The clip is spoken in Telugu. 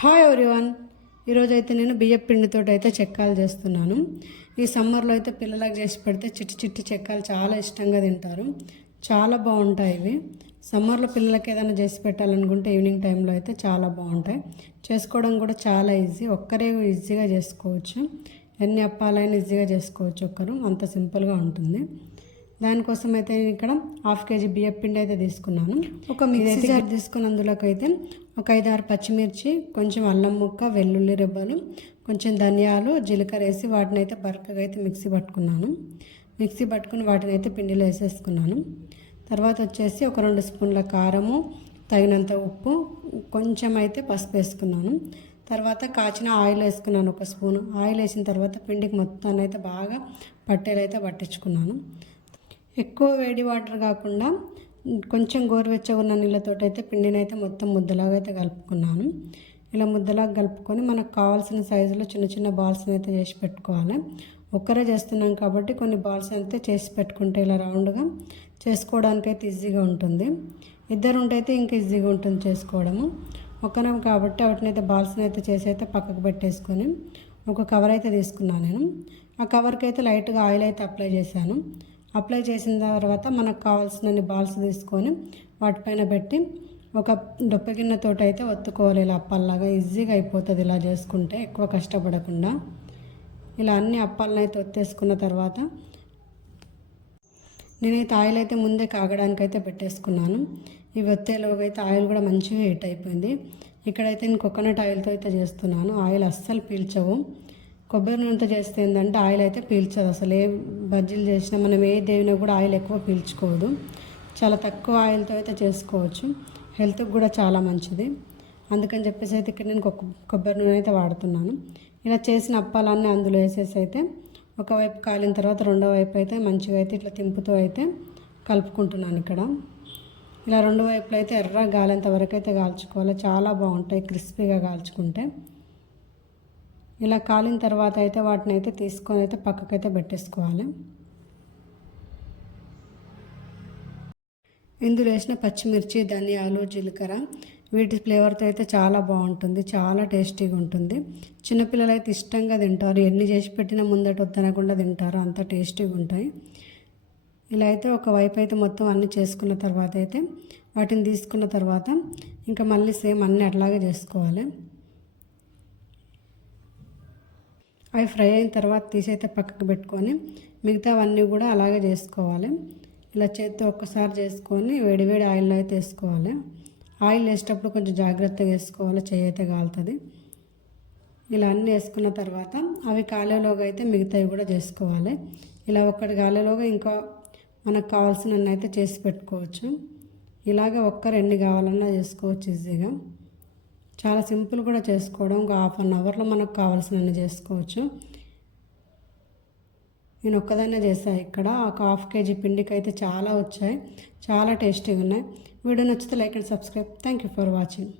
హాయ్ ఎవ్రీవన్, ఈరోజు అయితే నేను బియ్యం పిండితో అయితే చెక్కాలు చేస్తున్నాను. ఈ సమ్మర్లో అయితే పిల్లలకు చేసి పెడితే చిట్టి చిట్టి చెక్కాలు చాలా ఇష్టంగా తింటారు. చాలా బాగుంటాయి ఇవి. సమ్మర్లో పిల్లలకి ఏదైనా చేసి పెట్టాలనుకుంటే ఈవినింగ్ టైంలో అయితే చాలా బాగుంటాయి. చేసుకోవడం కూడా చాలా ఈజీ, ఒక్కరే ఈజీగా చేసుకోవచ్చు. ఎన్ని అప్పాలైనా ఈజీగా చేసుకోవచ్చు ఒక్కరు, అంత సింపుల్గా ఉంటుంది. దానికోసం అయితే నేను ఇక్కడ 1/2 kg బియ్యం పిండి అయితే తీసుకున్నాను. ఒక మిక్సీ జార్ తీసుకుని అందులోకి అయితే ఒక 5-6 పచ్చిమిర్చి, కొంచెం అల్లం ముక్క, వెల్లుల్లి రెబ్బలు, కొంచెం ధనియాలు, జీలకర్ర వేసి వాటిని అయితే బరకగా అయితే మిక్సీ పట్టుకున్నాను. మిక్సీ పట్టుకుని వాటిని అయితే పిండిలో వేసేసుకున్నాను. తర్వాత వచ్చేసి ఒక 2 స్పూన్ల కారము, తగినంత ఉప్పు, కొంచెం అయితే పసుపు వేసుకున్నాను. తర్వాత కాచిన ఆయిల్ వేసుకున్నాను, 1 స్పూను. ఆయిల్ వేసిన తర్వాత పిండికి మొత్తాన్ని అయితే బాగా పట్టేలైతే పట్టించుకున్నాను. ఎక్కువ వేడి వాటర్ కాకుండా కొంచెం గోరువెచ్చగా ఉన్న నీళ్ళతో అయితే పిండిని అయితే మొత్తం ముద్దలాగా అయితే కలుపుకున్నాను. ఇలా ముద్దలాగా కలుపుకొని మనకు కావాల్సిన సైజులో చిన్న చిన్న బాల్స్ని అయితే చేసి పెట్టుకోవాలి. ఒక్కరే చేస్తున్నాం కాబట్టి కొన్ని బాల్స్ అయితే చేసి పెట్టుకుంటే ఇలా రౌండ్గా చేసుకోవడానికి అయితే ఈజీగా ఉంటుంది. ఇద్దరు ఉంటే అయితే ఇంకా ఈజీగా ఉంటుంది చేసుకోవడము. ఒక్కరం కాబట్టి వాటిని అయితే బాల్స్ని అయితే చేసి అయితే పక్కకు పెట్టేసుకొని ఒక కవర్ అయితే తీసుకున్నాను నేను. ఆ కవర్కి అయితే లైట్గా ఆయిల్ అయితే అప్లై చేశాను. అప్లై చేసిన తర్వాత మనకు కావాల్సినన్ని బాల్స్ తీసుకొని వాటిపైన పెట్టి ఒక డొప్ప గిన్నెతో అయితే ఒత్తుకోవాలి. ఇలా అప్పాల్లాగా ఈజీగా అయిపోతుంది ఇలా చేసుకుంటే, ఎక్కువ కష్టపడకుండా. ఇలా అన్ని అప్పాలను అయితే ఒత్తేసుకున్న తర్వాత నేనైతే ఆయిల్ అయితే ముందే కాగడానికి అయితే పెట్టేసుకున్నాను. ఇవి ఒత్తేలోగా అయితే ఆయిల్ కూడా మంచిగా హీట్ అయిపోయింది. ఇక్కడైతే నేను కోకోనట్ ఆయిల్తో అయితే చేస్తున్నాను. ఆయిల్ అస్సలు పీల్చవు. కొబ్బరి నూనెతో చేస్తే ఏంటంటే ఆయిల్ అయితే పీల్చదు. అసలు ఏ బజ్జీలు చేసినా మనం ఏ దేవినా కూడా ఆయిల్ ఎక్కువ పీల్చుకోదు. చాలా తక్కువ ఆయిల్తో అయితే చేసుకోవచ్చు. హెల్త్కి కూడా చాలా మంచిది. అందుకని చెప్పేసి అయితే ఇక్కడ నేను కొబ్బరి నూనె అయితే వాడుతున్నాను. ఇలా చేసిన అప్పాలన్నీ అందులో వేసేసి అయితే ఒకవైపు కాలిన తర్వాత రెండో వైపు అయితే మంచిగా అయితే ఇట్లా తింపుతూ అయితే కలుపుకుంటున్నాను. ఇక్కడ ఇలా రెండు వైపులు అయితే ఎర్రగా గాలేంత వరకు అయితే కాల్చుకోవాలి. చాలా బాగుంటాయి క్రిస్పీగా కాల్చుకుంటే. ఇలా కాలిన తర్వాత అయితే వాటిని అయితే తీసుకొని అయితే పక్కకైతే పెట్టేసుకోవాలి. ఇందులో వేసిన పచ్చిమిర్చి, ధనియాలు, జీలకర్ర వీటి ఫ్లేవర్తో అయితే చాలా బాగుంటుంది, చాలా టేస్టీగా ఉంటుంది. చిన్నపిల్లలు అయితే ఇష్టంగా తింటారు. ఎన్ని చేసి పెట్టినా ముందట వద్దనకుండా తింటారు, అంత టేస్టీగా ఉంటాయి. ఇలా అయితే ఒకవైపు అయితే మొత్తం అన్నీ చేసుకున్న తర్వాత అయితే వాటిని తీసుకున్న తర్వాత ఇంకా మళ్ళీ సేమ్ అన్నీ అట్లాగే చేసుకోవాలి. అవి ఫ్రై అయిన తర్వాత తీసైతే పక్కకు పెట్టుకొని మిగతావన్నీ కూడా అలాగే చేసుకోవాలి. ఇలా చేత్తో ఒక్కసారి చేసుకొని వేడివేడి ఆయిల్లో అయితే వేసుకోవాలి. ఆయిల్ వేసేటప్పుడు కొంచెం జాగ్రత్తగా వేసుకోవాలి, చెయ్యి అయితే కాలుతుంది. ఇలా అన్నీ వేసుకున్న తర్వాత అవి కాలేలోగా అయితే మిగతావి కూడా చేసుకోవాలి. ఇలా ఒక్కటి కాలేలోగా ఇంకా మనకు కావాల్సినన్ని అయితే చేసి పెట్టుకోవచ్చు. ఇలాగ ఒక్కరు ఎన్ని కావాలన్నా చేసుకోవచ్చు ఈజీగా. చాలా సింపుల్ కూడా చేసుకోవడం. ఒక 1/2 అవర్లో మనకు కావాల్సినన్ని చేసుకోవచ్చు. నేను ఒక్కదైనా చేశాను. ఇక్కడ ఒక 1/2 kg పిండికి అయితే చాలా వచ్చాయి, చాలా టేస్టీగా ఉన్నాయి. వీడియో నచ్చితే like and subscribe. Thank you for watching.